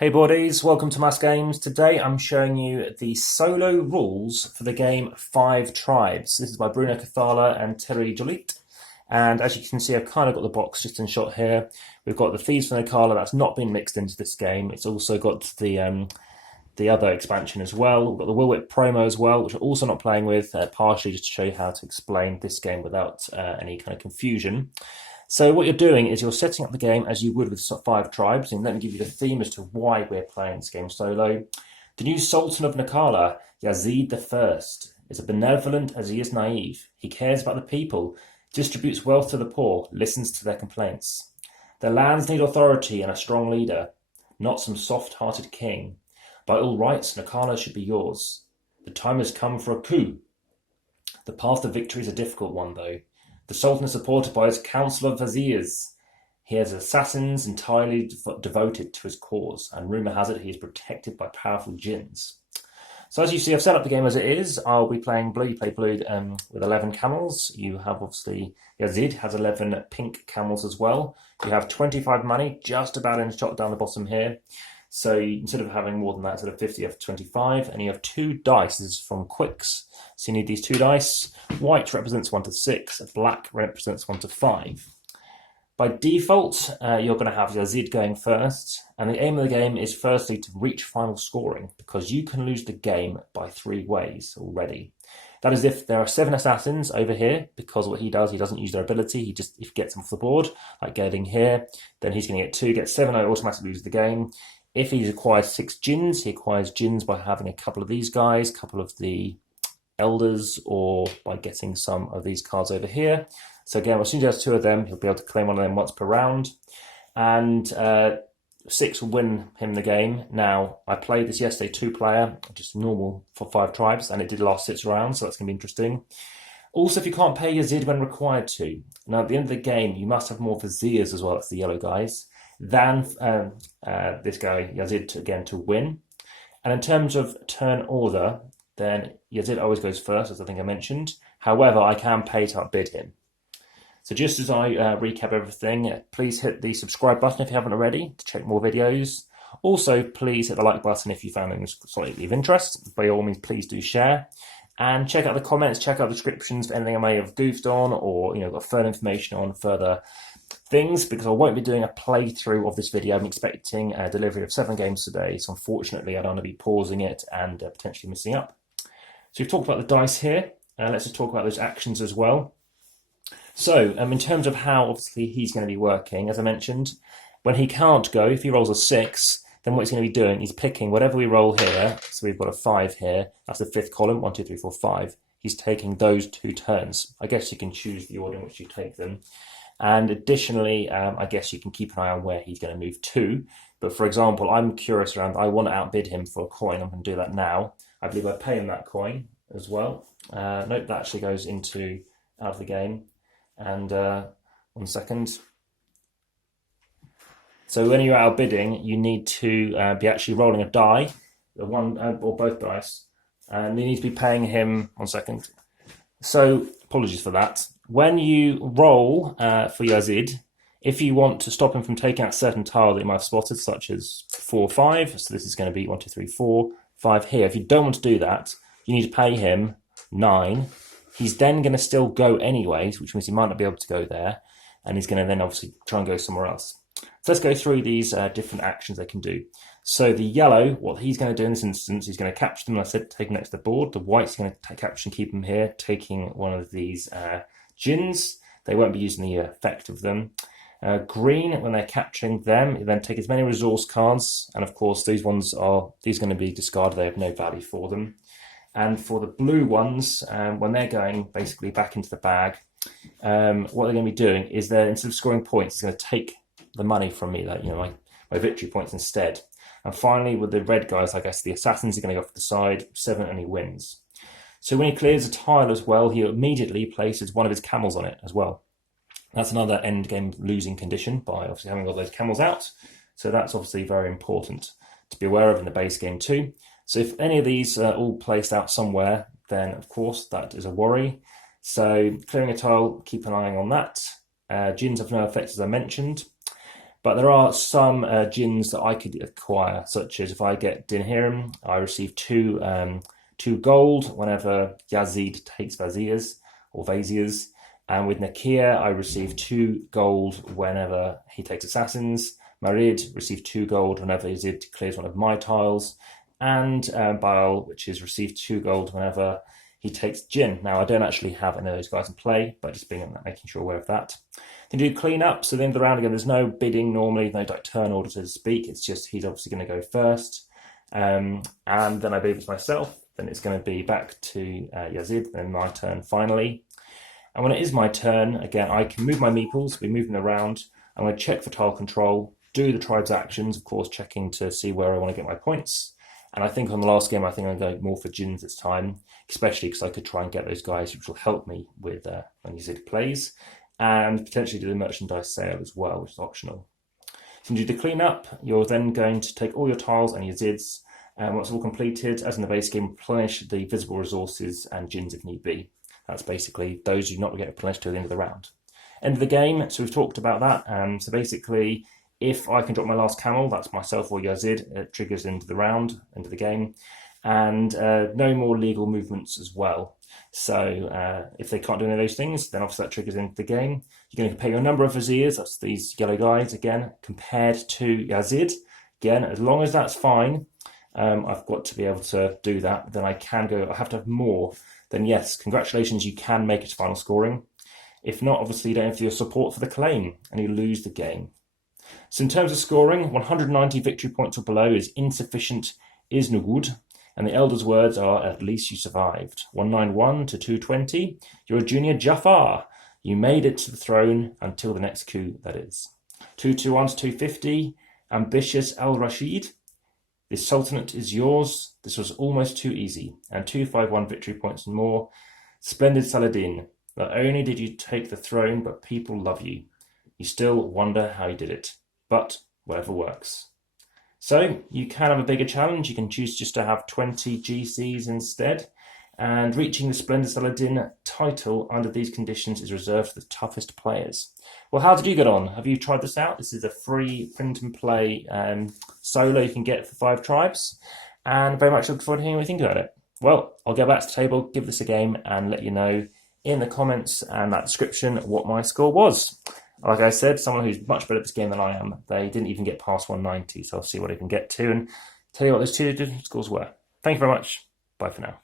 Hey buddies, welcome to AmassGames. Today I'm showing you the solo rules for the game 5 Tribes. This is by Bruno Cathala and Terry Jolit. And as you can see, I've kind of got the box just in shot here. We've got the Thieves from Nokala that's not been mixed into this game. It's also got the other expansion as well. We've got the Will Whip promo as well, which we're also not playing with, partially just to show you how to explain this game without any kind of confusion. So what you're doing is you're setting up the game as you would with 5 Tribes, and let me give you the theme as to why we're playing this game solo. The new Sultan of Nokala, Yazid I, is as benevolent as he is naive. He cares about the people, distributes wealth to the poor, listens to their complaints. Their lands need authority and a strong leader, not some soft-hearted king. By all rights, Nokala should be yours. The time has come for a coup. The path to victory is a difficult one, though. The Sultan is supported by his council of viziers. He has assassins entirely devoted to his cause, and rumour has it he is protected by powerful jinns. So as you see, I've set up the game as it is. I'll be playing blue. You play blue with 11 camels. You have obviously Yazid has 11 pink camels as well. You have 25 money, just about in shot down the bottom here. So instead of having more than that, instead of 50, you have 25, and you have 2 dice. This is from Quicks. So you need these 2 dice. White represents 1 to 6, black represents 1 to 5. By default, you're going to have Yazid going first, and the aim of the game is firstly to reach final scoring, because you can lose the game by 3 ways already. That is if there are 7 assassins over here, because what he does, he doesn't use their ability, if he gets them off the board, like getting here, then he's going to get 2, get 7, I automatically lose the game. If he acquires 6 jinns, he acquires jinns by having a couple of these guys, a couple of the elders, or by getting some of these cards over here. So again, as soon as he has 2 of them, he'll be able to claim one of them once per round. And 6 will win him the game. Now, I played this yesterday 2-player, just normal for 5 Tribes, and it did last 6 rounds, so that's going to be interesting. Also, if you can't pay Yazid when required to. Now, at the end of the game, you must have more viziers as well, that's the yellow guys, than this guy, Yazid, again, to win. And in terms of turn order, then Yazid always goes first, as I think I mentioned. However, I can pay to outbid him. So just as I recap everything, please hit the subscribe button if you haven't already to check more videos. Also, please hit the like button if you found things slightly of interest. By all means, please do share. And check out the comments, check out the descriptions for anything I may have goofed on, or got further information on further things, because I won't be doing a playthrough of this video. I'm expecting a delivery of 7 games today, so unfortunately I don't want to be pausing it and potentially missing up. So we've talked about the dice here, let's just talk about those actions as well. So in terms of how obviously he's going to be working, as I mentioned, when he can't go, if he rolls a 6, then what he's going to be doing is picking whatever we roll here. So we've got a 5 here, that's the 5th column, 1, 2, 3, 4, 5. He's taking those 2 turns. I guess you can choose the order in which you take them. And additionally, I guess you can keep an eye on where he's going to move to. But for example, I'm curious around, I want to outbid him for a coin. I'm going to do that now. I believe I pay him that coin as well. Nope, that actually goes out of the game. And 1 second. So when you're outbidding, you need to be actually rolling a die, the one or both dice, and you need to be paying him 1 second. So apologies for that. When you roll for Yazid, if you want to stop him from taking out a certain tile that you might have spotted, such as 4, 5, so this is going to be 1, 2, 3, 4, 5 here. If you don't want to do that, you need to pay him 9. He's then going to still go anyways, which means he might not be able to go there, and he's going to then obviously try and go somewhere else. So let's go through these different actions they can do. So the yellow, what he's going to do in this instance, he's going to capture them, like I said, take them next to the board. The white's going to capture and keep them here, taking one of these jinns. They won't be using the effect of them. Green, when they're capturing them, you then take as many resource cards, and of course these are going to be discarded, they have no value for them. And for the blue ones, when they're going basically back into the bag, what they're going to be doing is they're, instead of scoring points, it's going to take the money from me, like my victory points instead. And finally, with the red guys, I guess the assassins are going to go off the side, 7 and he wins. So when he clears a tile as well, he immediately places one of his camels on it as well. That's another end game losing condition by obviously having all those camels out. So that's obviously very important to be aware of in the base game too. So if any of these are all placed out somewhere, then of course that is a worry. So clearing a tile, keep an eye on that. Jinns have no effect, as I mentioned. But there are some jinns that I could acquire, such as if I get Dinhirim, I receive two gold whenever Yazid takes Vazirs. And with Nakia, I receive 2 gold whenever he takes assassins. Marid receive 2 gold whenever Yazid clears one of my tiles. And Baal, which is received 2 gold whenever he takes Jinn. Now, I don't actually have any of those guys in play, but just making sure aware of that. Then do clean up. So at the end of the round again, there's no bidding normally, no turn order so to speak. It's just he's obviously going to go first. And then I bid with myself. Then it's going to be back to Yazid, then my turn finally. And when it is my turn, again, I can move my meeples, be moving around. I'm going to check for tile control, do the tribe's actions, of course, checking to see where I want to get my points. And I think on the last game, I think I'm going more for jinns this time, especially because I could try and get those guys, which will help me with when Yazid plays, and potentially do the merchandise sale as well, which is optional. So you do the cleanup, you're then going to take all your tiles and Yazids, and once all completed, as in the base game, replenish the visible resources and jinns if need be. That's basically those do not get replenished till the end of the round. End of the game, so we've talked about that. So basically, if I can drop my last camel, that's myself or Yazid, it triggers into the round, into the game. And no more legal movements as well. So if they can't do any of those things, then obviously that triggers into the game. You're going to compare your number of viziers, that's these yellow guys again, compared to Yazid. Again, as long as that's fine, I've got to be able to do that. Then I can go, I have to have more. Then yes, congratulations, you can make it to final scoring. If not, obviously you don't have your support for the claim and you lose the game. So in terms of scoring, 190 victory points or below is insufficient, is no good. And the Elder's words are, at least you survived. 191 to 220, you're a junior Jafar. You made it to the throne until the next coup, that is. 221 to 250, ambitious Al-Rashid. The Sultanate is yours. This was almost too easy. And 251 victory points and more. Splendid Saladin. Not only did you take the throne, but people love you. You still wonder how you did it. But whatever works. So you can have a bigger challenge. You can choose just to have 20 GCs instead. And reaching the Splendid Saladin title under these conditions is reserved for the toughest players. Well, how did you get on? Have you tried this out? This is a free print and play solo you can get for 5 tribes. And very much looking forward to hearing what you think about it. Well, I'll go back to the table, give this a game, and let you know in the comments and that description what my score was. Like I said, someone who's much better at this game than I am, they didn't even get past 190, so I'll see what I can get to and tell you what those 2 different scores were. Thank you very much. Bye for now.